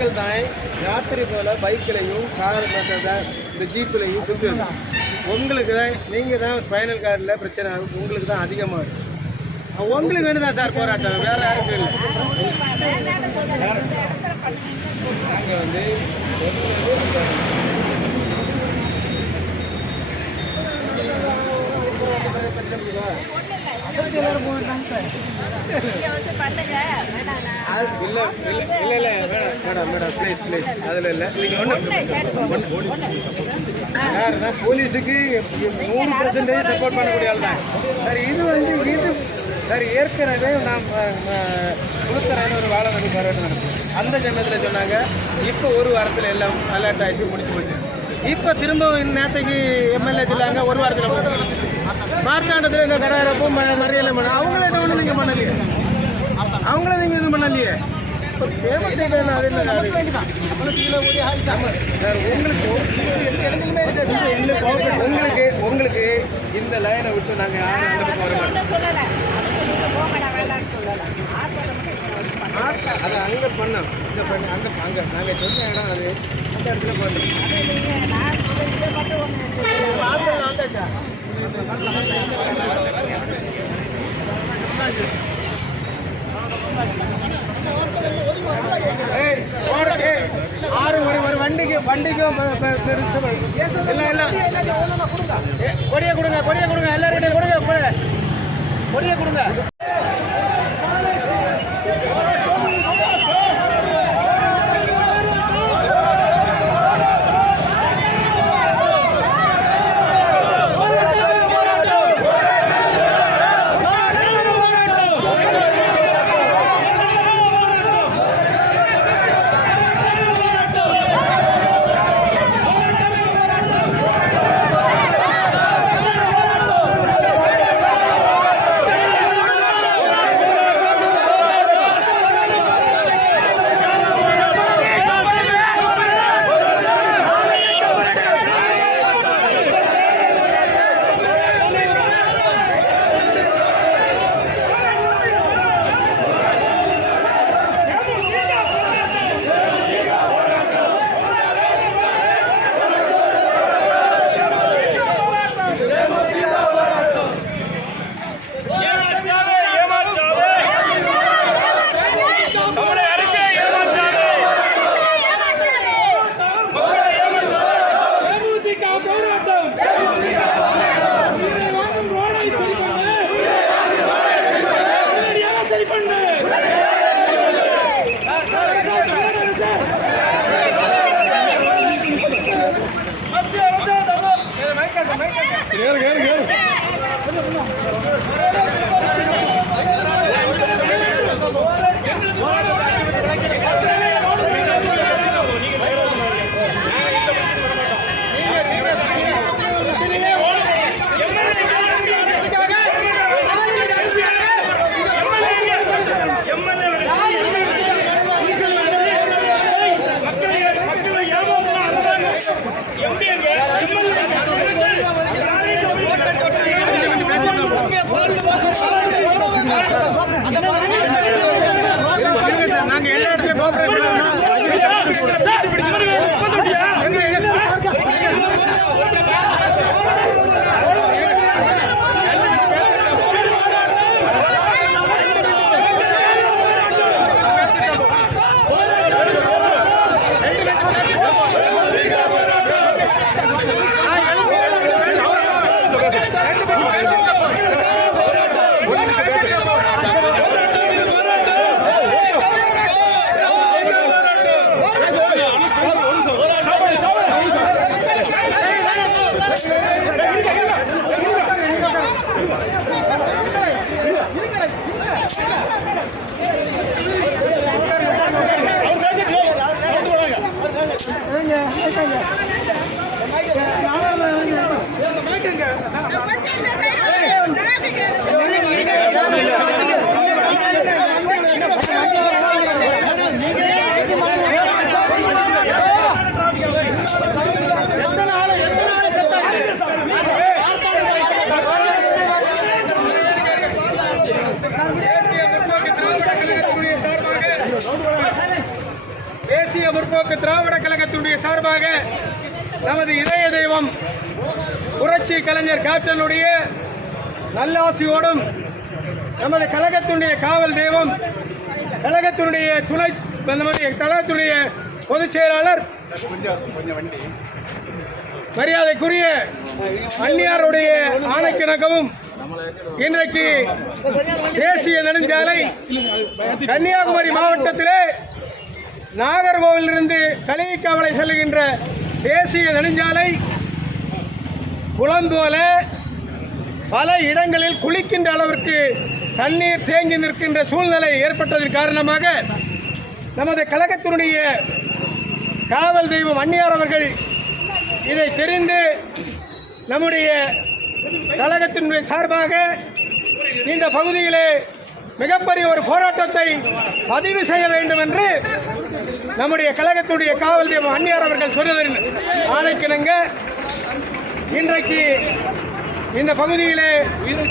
மக்கள் தான் ராத்திரி போல பைக்கிலையும் கார் இந்த ஜீப்பிலையும் சுற்றி உங்களுக்கு தான் நீங்கள் தான் ஃபைனல் கார்டில் பிரச்சனை ஆகும். உங்களுக்கு தான் அதிகமாக இருக்கும். உங்களுக்கு வேணும் தான் சார் போராட்டம்? வேறு யாருக்கும் இல்லை நாங்கள் வந்து Thank you. இல்லை இல்லை இல்லை. Madam madam madam please please அதில் இல்லை நீங்கள் ஒன்று யாருன்னா போலீஸுக்கு மூணு பர்சன்டேஜ் சப்போர்ட் பண்ணக்கூடிய ஆள் தான் சார் இது வந்து இது சார் ஏற்கனவே நாம் கொடுக்குறேன்னு ஒரு வாழை வந்து பரவாயில்ல நடக்கும் அந்த சமயத்தில் சொன்னாங்க இப்போ ஒரு வாரத்தில் எல்லாம் அலர்ட் ஆகிட்டு முடிச்சு போச்சு இப்போ திரும்ப நேற்றுக்கு எம்எல்ஏ சொல்லாங்க ஒரு வாரத்தில் மார்த்தாண்டத்தில் இந்த கராரப்போ மறியலை பண்ண அவங்கள ஒன்றும் நீங்கள் பண்ணலையே? அவங்கள நீங்கள் இது பண்ணலையே? என்ன உங்களுக்கு உங்களுக்கு உங்களுக்கு இந்த லைனை விட்டு நாங்கள் யாரும் அந்த பக்கம் வர மாட்டோம். அது அங்கே பண்ணோம். இந்த பண்ண அங்கே அங்கே நாங்கள் சொன்ன இடம் அது. அந்த இடத்துல பண்ணோம். ஆறு ஒரு ஒரு வண்டிக்கு வண்டிக்கும் ப- பெருசு கொடியை கொடுங்க கொடியை கொடுங்க. எல்லாருக்கிட்டையும் கொடுங்க கொடியை. கொடியை கொடுங்க. பிடிச்சு முற்போக்கு திராவிட கழகத்தினுடைய சார்பாக நமது இதய தெய்வம் புரட்சி கலைஞர் கேப்டனுடைய நல்லாசியோடும் நமது கழகத்தினுடைய காவல் தெய்வம் கழகத்தினுடைய துணை நம்முடைய கழகத்தினுடைய பொதுச் செயலாளர் மரியாதைக்குரிய அந்நியாருடைய ஆணைக்கிணக்கமும் இன்றைக்கு தேசிய நெடுஞ்சாலை கன்னியாகுமரி மாவட்டத்திலே நாகர்கோவிலிருந்து களிக்காவலை செல்கின்ற தேசிய நெடுஞ்சாலை குளம் போல பல இடங்களில் குளிக்கின்ற அளவிற்கு தண்ணீர் தேங்கி நிற்கின்ற சூழ்நிலை ஏற்பட்டதன் காரணமாக நமது கழகத்தினுடைய காவல் தெய்வம் அந்நியார் அவர்கள் இதை தெரிந்து நம்முடைய கழகத்தினுடைய சார்பாக இந்த பகுதியிலே மிகப்பெரிய ஒரு போராட்டத்தை பதிவு செய்ய வேண்டும் என்று நம்முடைய கழகத்துடைய காவல் தெய்வம் அந்நியார் அவர்கள் சொன்னதன் ஆணைக்கிணங்க இன்றைக்கு இந்த பகுதியிலே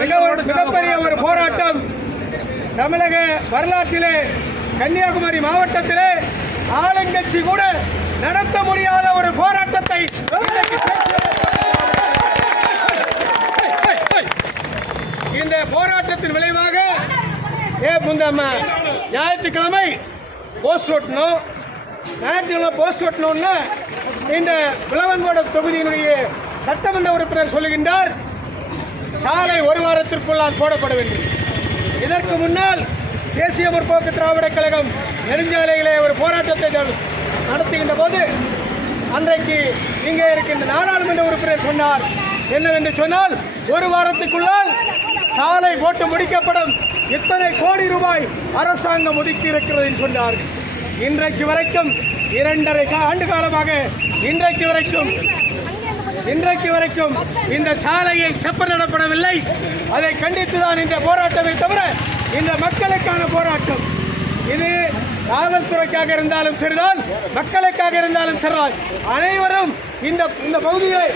மிக ஒரு மிகப்பெரிய ஒரு போராட்டம் தமிழக வரலாற்றிலே கன்னியாகுமரி மாவட்டத்திலே ஆளுங்கட்சி கூட நடத்த முடியாத ஒரு போராட்டத்தை இந்த போராட்டத்தின் விளைவாக ஏ முந்தம்ம ஞாயிற்றுக்கிழமை போஸ்ட் ஓட்டணும் ஞாயிற்றுக்கிழமை போஸ்ட் ஒட்டணும்னு இந்த விளவங்கோட தொகுதியினுடைய சட்டமன்ற உறுப்பினர் சொல்லுகின்றார் சாலை ஒரு வாரத்திற்குள்ளால் போடப்பட வேண்டும். இதற்கு முன்னால் தேசிய முற்போக்கு திராவிட கழகம் நெடுஞ்சாலையிலே ஒரு போராட்டத்தை நடத்துகின்ற போது அன்றைக்கு இங்கே இருக்கின்ற நாடாளுமன்ற உறுப்பினர் சொன்னார். என்னவென்று சொன்னால் ஒரு வாரத்துக்குள்ளால் சாலை போட்டு முடிக்கப்படும். இத்தனை கோடி ரூபாய் அரசாங்கம் ஒதுக்கி இருக்கிறது என்று சொன்னார் இன்றைக்கு வரைக்கும் இரண்டரை ஆண்டு காலமாக இன்றைக்கு வரைக்கும் இன்றைக்கு வரைக்கும் இந்த சாலையை செப்பனிடப்படவில்லை அதை கண்டித்து தான் இந்த போராட்டமே தவிர இந்த மக்களுக்கான போராட்டம். இது காவல்துறைக்காக இருந்தாலும் சரிதான் மக்களுக்காக இருந்தாலும் சரிதான். அனைவரும் இந்த இந்த பகுதியிலே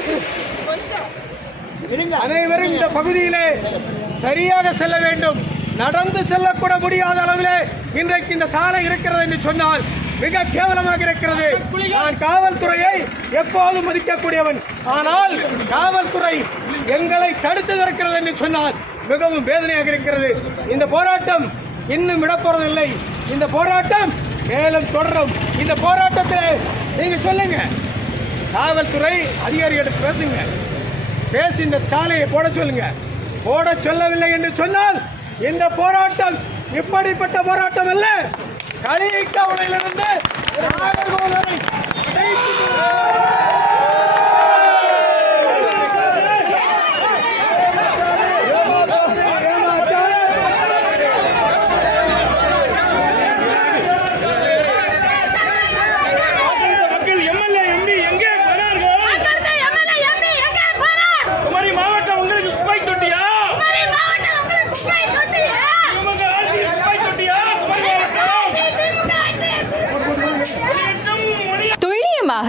அனைவரும் இந்த பகுதியிலே சரியாக செல்ல வேண்டும். நடந்து செல்லக்கூட முடியாத அளவிலே இன்றைக்கு இந்த சாலை இருக்கிறது என்று சொன்னால் மிக கேவலமாக இருக்கிறது. நான் காவல்துறையை எப்போதும் மதிக்கக்கூடியவன். ஆனால் காவல்துறை எங்களை தடுத்து இருக்கிறது என்று சொன்னால் மிகவும் வேதனையாக இருக்கிறது. இந்த போராட்டம் இன்னும் விடப்போறதில்லை. இந்த போராட்டம் மேலும் தொடரும். இந்த போராட்டத்தில் நீங்க சொல்லுங்க. காவல்துறை அதிகாரிகளுக்கு பேசுங்க. பேசி இந்த சாலையை போட சொல்லுங்க. போட சொல்லவில்லை என்று சொன்னால் இந்த போராட்டம் இப்படிப்பட்ட போராட்டம் அல்ல. களிக்கவலையிலிருந்து நாகர்கோவில்